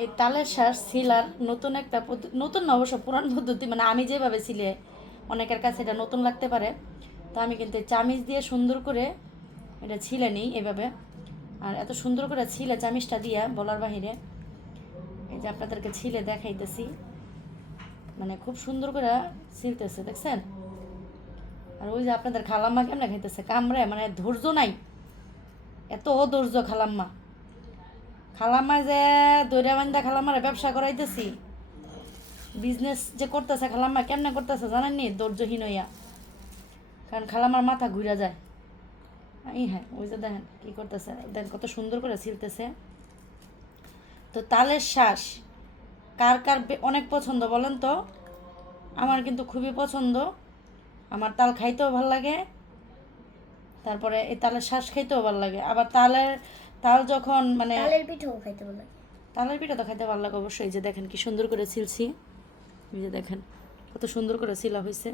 এই তালের শ্বাস ছিলার নতুন একটা নতুন না অবশ্য পুরান পদ্ধতি, মানে আমি যেভাবে ছিলে অনেকের কাছে এটা নতুন লাগতে পারে। তো আমি কিন্তু চামিচ দিয়ে সুন্দর করে এটা ছিলে নিই এভাবে। আর এত সুন্দর করে ছিলে চামিচটা দিয়া বলার বাহিরে। এই যে আপনাদেরকে ছিলে দেখাইতেছি, মানে খুব সুন্দর করে ছিলতেছে, দেখছেন? আর ওই যে আপনাদের খালাম্মা কেমনে খাইতেছে কামড়ে, মানে ধৈর্য নাই, এত অধৈর্য খালাম্মা। খালাম্মা যে দৈরা বান্ধা খালাম্মারে ব্যবসা করাইতেছি, বিজনেস যে করতেছে খালাম্মা, কেমনে করতেছে জানেননি? ধৈর্যহীন হইয়া। কারণ খালাম্মার মাথা ঘুরে যায়। এই হ্যাঁ, ওই যে দেখেন কী করতেছে, দেখেন কত সুন্দর করে ছিলতেছে। তো তালের শ্বাস কার কার অনেক পছন্দ বলেন তো? আমার কিন্তু খুবই পছন্দ। আমার তাল খাইতেও ভাল লাগে, তারপরে এই তালের শ্বাস খাইতেও ভাল লাগে। আবার তাল যখন মানে তালের পিঠাও খাইতে ভালো লাগে। তালের পিঠা তো খাইতে ভালো লাগে অবশ্যই। যে দেখেন কি সুন্দর করে ছিলছি, এই যে দেখেন কত সুন্দর করে ছিলা হয়েছে।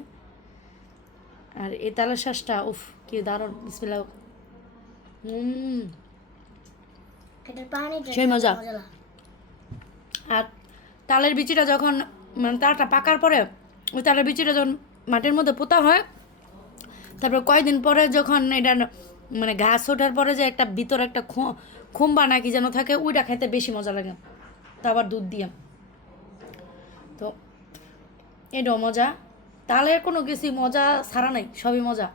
আর এই তালের শ্বাসটা উফ কি দারুণ, বিসমিল্লাহ। এটার পানিটা সেই মজা। মজা লাগে। আর তালের বিচিটা যখন, মানে তালটা পাকার পরে ওই তালের বিচিটা যখন মাটির মধ্যে পোতা হয়, তারপর কয়েকদিন পরে যখন এটা মানে ঘাস ওঠার পরে যে একটা ভিতরে একটা খুম্বা নাকি যেন থাকে, ওইটা খাইতে বেশি মজা লাগে। তা আবার দুধ দিয়ে। তো এটাও মজা। তালের কোনো কিছুই মজা ছাড়া নাই, সবই মজা।